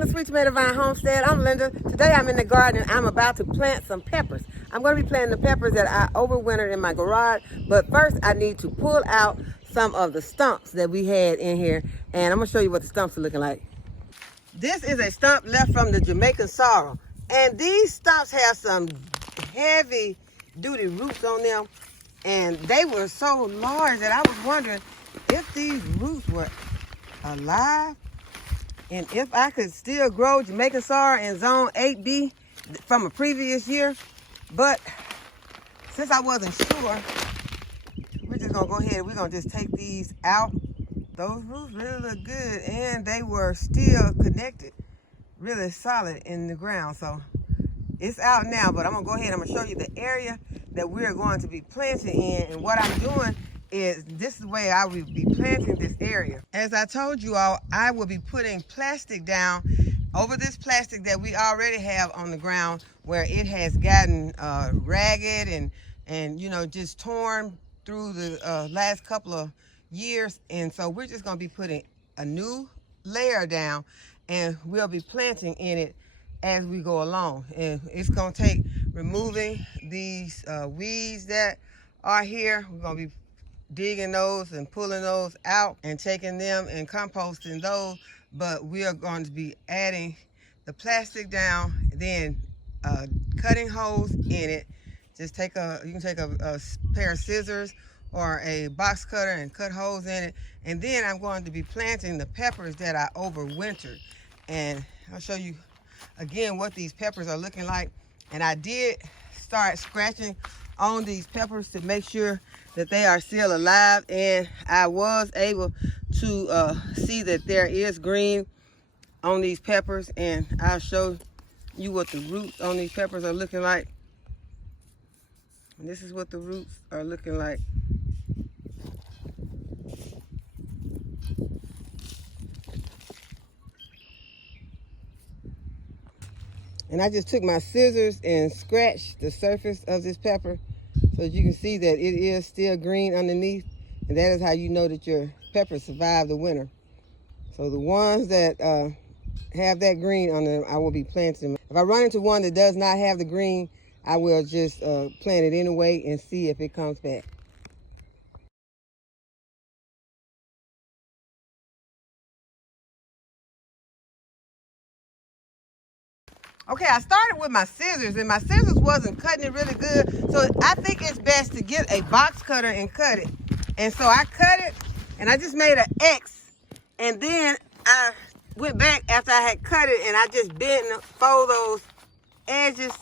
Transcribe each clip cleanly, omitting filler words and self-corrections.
welcome to Sweet Tomato Vine Homestead. I'm Linda. Today I'm in the garden and I'm about to plant some peppers. I'm going to be planting the peppers that I overwintered in my garage, but first I need to pull out some of the stumps that we had in here, and I'm going to show you what the stumps are looking like. This is a stump left from the Jamaican sorrel, and these stumps have some heavy duty roots on them, and they were so large that I was wondering if these roots were alive and if I could still grow Jamaican sorrel in zone 8B from a previous year. But since I wasn't sure, we're just gonna go ahead, we're gonna just take these out. Those roots really look good, and they were still connected really solid in the ground. So it's out now, but I'm gonna go ahead, I'm gonna show you the area that we're going to be planting in. And what I'm doing is, this is the way I will be planting this area. As I told you all, I will be putting plastic down over this plastic that we already have on the ground, where it has gotten ragged and you know, just torn through the last couple of years. And so we're just going to be putting a new layer down, and we'll be planting in it as we go along. And it's going to take removing these weeds that are here. We're going to be digging those and pulling those out and taking them and composting those. But we are going to be adding the plastic down, then cutting holes in it. Just take you can take a pair of scissors or a box cutter and cut holes in it. And then I'm going to be planting the peppers that I overwintered. And I'll show you again what these peppers are looking like. And I did start scratching on these peppers to make sure that they are still alive, and I was able to see that there is green on these peppers. And I'll show you what the roots on these peppers are looking like. And this is what the roots are looking like. And I just took my scissors and scratched the surface of this pepper so that you can see that it is still green underneath. And that is how you know that your peppers survived the winter. So the ones that have that green on them, I will be planting them. If I run into one that does not have the green, I will just plant it anyway and see if it comes back. Okay, I started with my scissors, and my scissors wasn't cutting it really good. So I think it's best to get a box cutter and cut it. And so I cut it, and I just made an X. And then I went back after I had cut it, and I just bent and fold those edges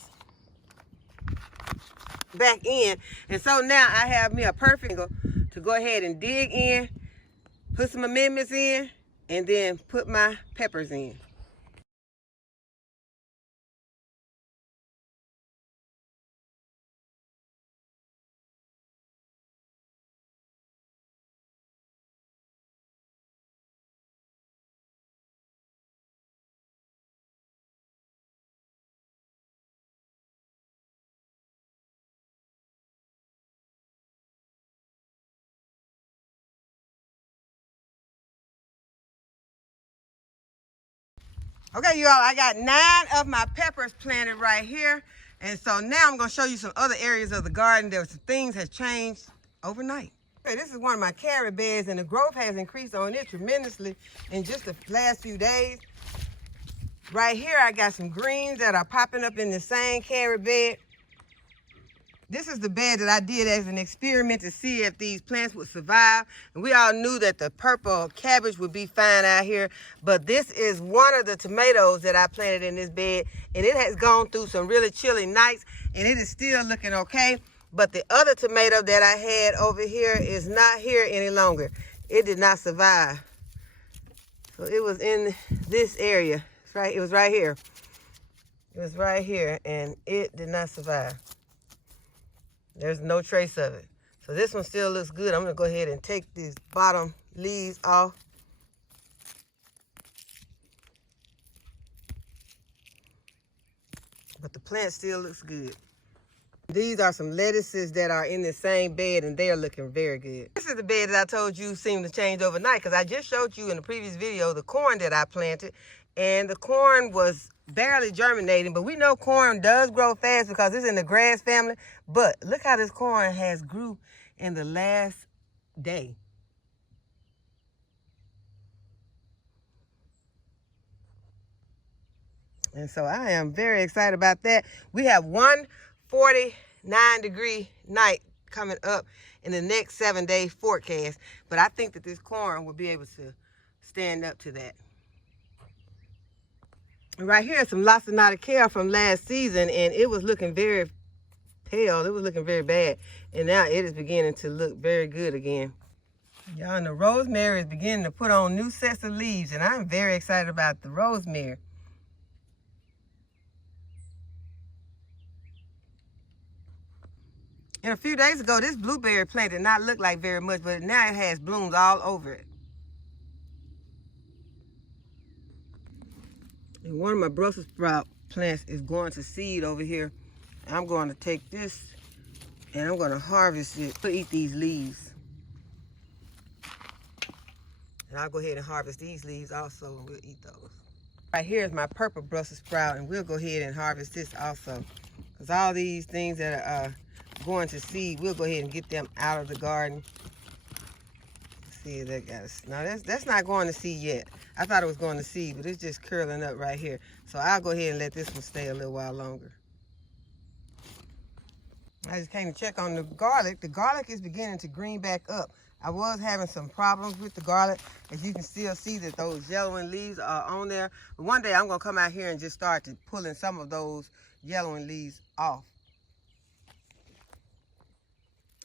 back in. And so now I have me a perfect angle to go ahead and dig in, put some amendments in, and then put my peppers in. Okay, you all, I got 9 of my peppers planted right here. And so now I'm going to show you some other areas of the garden. There were some things that changed overnight. Okay, this is one of my carrot beds, and the growth has increased on it tremendously in just the last few days. Right here, I got some greens that are popping up in the same carrot bed. This is the bed that I did as an experiment to see if these plants would survive. And we all knew that the purple cabbage would be fine out here. But this is one of the tomatoes that I planted in this bed. And it has gone through some really chilly nights, and it is still looking okay. But the other tomato that I had over here is not here any longer. It did not survive. So it was in this area. It was right here. It was right here, and it did not survive. There's no trace of it. So this one still looks good. I'm gonna go ahead and take these bottom leaves off. But the plant still looks good. These are some lettuces that are in the same bed, and they are looking very good. This is the bed that I told you seemed to change overnight, because I just showed you in the previous video the corn that I planted. and the corn was barely germinating, but we know corn does grow fast because it's in the grass family. But look how this corn has grew in the last day. And so I am very excited about that. We have 149-degree night coming up in the next 7-day forecast, but I think that this corn will be able to stand up to that. Right here is some lacinated kale from last season, and it was looking very pale. It was looking very bad, and now it is beginning to look very good again. Y'all, and the rosemary is beginning to put on new sets of leaves, and I'm very excited about the rosemary. And a few days ago, this blueberry plant did not look like very much, but now it has blooms all over it. And one of my Brussels sprout plants is going to seed over here. I'm going to take this and I'm going to harvest it to eat these leaves. And I'll go ahead and harvest these leaves also, and we'll eat those. Right here is my purple Brussels sprout, and we'll go ahead and harvest this also. Because all these things that are going to seed, we'll go ahead and get them out of the garden. See, that got us. Now that's not going to seed yet. I thought it was going to seed, but it's just curling up right here. So I'll go ahead and let this one stay a little while longer. I just came to check on the garlic. The garlic is beginning to green back up. I was having some problems with the garlic. As you can still see that those yellowing leaves are on there. But one day I'm going to come out here and just start pulling some of those yellowing leaves off.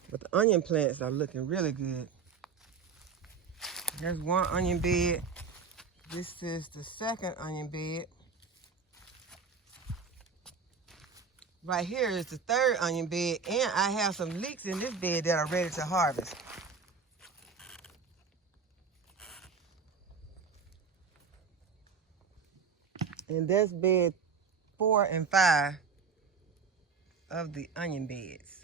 But the onion plants are looking really good. There's one onion bed. This is the second onion bed. Right here is the third onion bed, and I have some leeks in this bed that are ready to harvest. And that's bed 4 and 5 of the onion beds.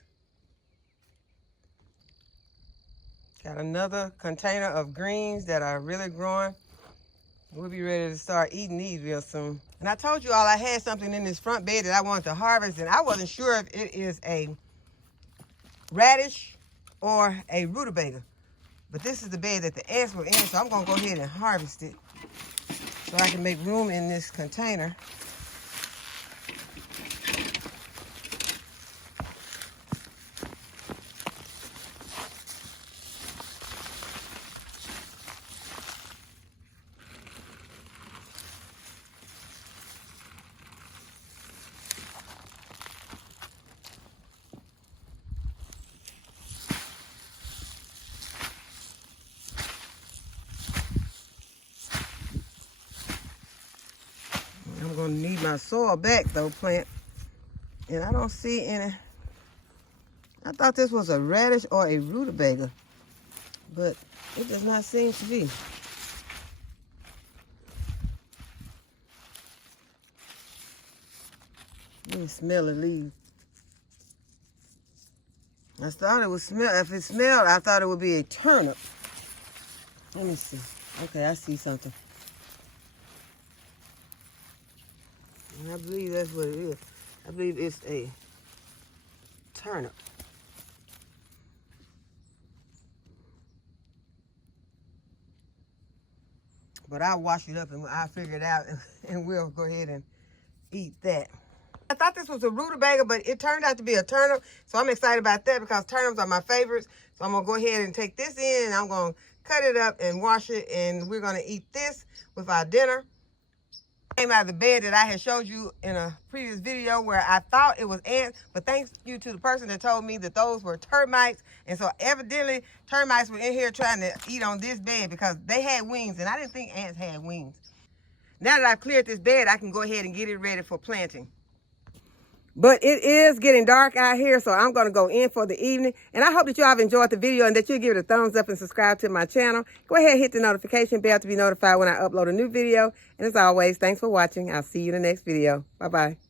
Got another container of greens that are really growing. We'll be ready to start eating these real soon. And I told you all I had something in this front bed that I wanted to harvest, and I wasn't sure if it is a radish or a rutabaga. But this is the bed that the ants were in, so I'm gonna go ahead and harvest it so I can make room in this container. I'm gonna need my soil back though, plant. And I don't see any. I thought this was a radish or a rutabaga, but it does not seem to be. Let me smell the leaves. I thought it would smell, if it smelled, I thought it would be a turnip. Let me see. Okay, I see something. And I believe that's what it is. I believe it's a turnip. But I'll wash it up and I'll figure it out and we'll go ahead and eat that. I thought this was a rutabaga, but it turned out to be a turnip. So I'm excited about that because turnips are my favorites. So I'm gonna go ahead and take this in and I'm gonna cut it up and wash it, and we're gonna eat this with our dinner. Came out of the bed that I had showed you in a previous video where I thought it was ants, but thanks you to the person that told me that those were termites. And so evidently termites were in here trying to eat on this bed because they had wings, and I didn't think ants had wings. Now that I've cleared this bed, I can go ahead and get it ready for planting. But it is getting dark out here, so I'm going to go in for the evening. And I hope that you all have enjoyed the video and that you'll give it a thumbs up and subscribe to my channel. Go ahead and hit the notification bell to be notified when I upload a new video. And as always, thanks for watching. I'll see you in the next video. Bye-bye.